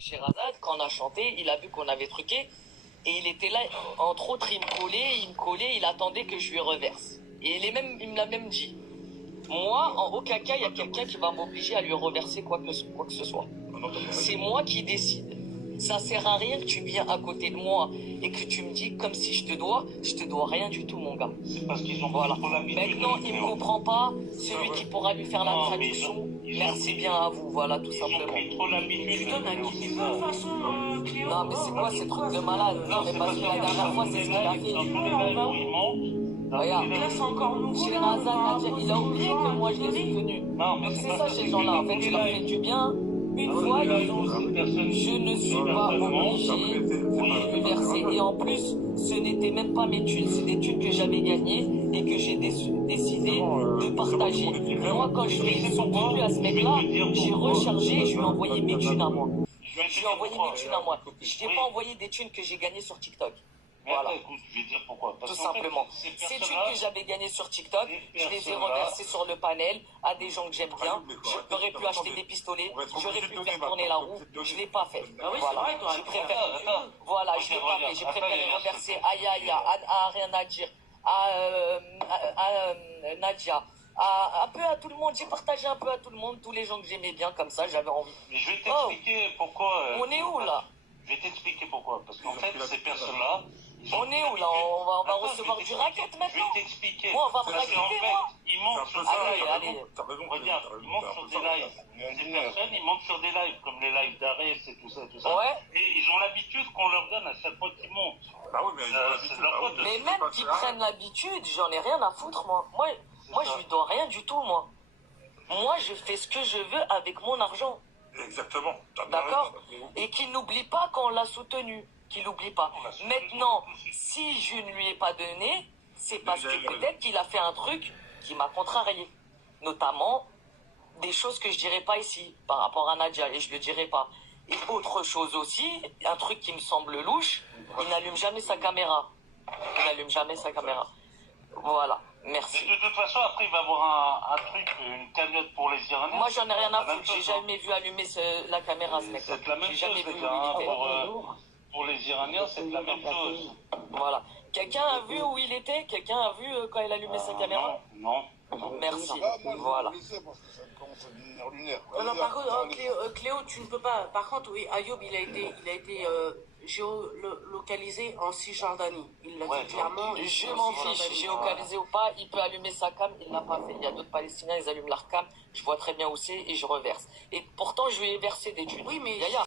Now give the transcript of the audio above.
Sherazade, quand on a chanté, il a vu qu'on avait truqué. Et il était là, entre autres, il me collait, il attendait que je lui reverse. Et il me l'a même dit. Moi, en aucun cas, il y a quelqu'un qui va m'obliger à lui reverser quoi que ce soit. C'est moi qui décide. Ça sert à rien que tu viens à côté de moi et que tu me dis comme si je te dois rien du tout, mon gars. C'est parce qu'ils ont Voilà. trop l'habitude. Maintenant, il ne comprend pas. Celui qui pourra lui faire la traduction, merci bien à vous, voilà, tout Ils ont simplement. pris trop l'habitude. Tu donnes à qui tu veux, de toute façon, Cléo. Non, mais c'est quoi ces trucs de malade? Non, mais parce que la dernière fois, c'est ce qu'il a fait. Regarde, Là, c'est encore nouveau. Sherazade, Nadia, il a oublié que moi je l'ai soutenu. Non, mais Donc c'est ça ces gens-là, en fait, tu leur fais du bien. Une fois, je ne suis pas obligé de lui verser. Et en plus, ce n'étaient même pas mes thunes, c'est des thunes que j'avais gagnées et que j'ai décidé de partager. Moi, quand je l'ai soutenu à ce mec-là, j'ai rechargé et je lui ai envoyé mes thunes à moi. Je lui ai envoyé mes thunes à moi. Je t'ai pas envoyé des thunes que j'ai gagnées sur TikTok. Voilà. Écoute, je vais dire pourquoi. Tout simplement. Ces thunes que j'avais gagnées sur TikTok, je les ai reversées sur le panel à des gens que j'aime bien. J'aurais pu acheter des pistolets, j'aurais pu faire tourner la roue. Je ne l'ai pas fait. Voilà. J'ai préféré, voilà, je l'ai pas fait. J'ai préféré reverser à Yaya, à rien à dire, à Nadia. Un peu à tout le monde, j'ai partagé un peu à tout le monde, tous les gens que j'aimais bien comme ça, j'avais envie. Mais je vais t'expliquer pourquoi. On est où là? Je vais t'expliquer pourquoi. Parce qu'en fait, ces personnes-là. On est où là? On va recevoir du racket maintenant? Je vais t'expliquer. Moi, on va me Parce qu'en raqueter, fait, moi. ils montent sur Allez, des allez. lives. Regarde, ils montent sur des lives. Ces personnes, ils montent sur des lives, comme les lives d'arrêt, c'est tout ça, tout ça. Ouais. Et ils ont l'habitude qu'on leur donne à chaque fois qu'ils montent. Ah oui, mais C'est leur faute. Mais même qu'ils prennent l'habitude, j'en ai rien à foutre, moi. Moi, je lui dois rien du tout, moi. Moi, je fais ce que je veux avec mon argent. Exactement. D'accord? Et qu'il n'oublie pas qu'on l'a soutenu. Qu'il n'oublie pas. Maintenant, si je ne lui ai pas donné, c'est parce que peut-être qu'il a fait un truc qui m'a contrarié. Notamment, des choses que je dirais pas ici, par rapport à Nadia, et je le dirai pas. Et autre chose aussi, un truc qui me semble louche, il n'allume jamais sa caméra. Il n'allume jamais sa caméra. Voilà, merci. Mais de toute façon, après, il va y avoir un truc, une cagnotte pour les Iraniens. Moi, j'en ai rien à foutre. J'ai jamais vu allumer la caméra, ce mec. C'est la même J'ai jamais chose, vu les gars. militaire. Pour les Iraniens, c'est la même chose. Voilà. Quelqu'un a vu où il était? Quelqu'un a vu quand il allumait sa caméra? Non. Merci. Moi, Voilà. je vais parce que ça commence à devenir lunaire. Non, par contre, Cléo, tu ne peux pas. Par contre, oui, Ayoub, il a été géolocalisé en Cisjordanie. Il l'a dit clairement. Je m'en fiche, géolocalisé ou pas, il peut allumer sa cam, il l'a pas fait. Il y a d'autres Palestiniens, ils allument leur cam, je vois très bien où c'est et je reverse. Et pourtant, je lui ai versé des thunes. Oui, mais Yaya.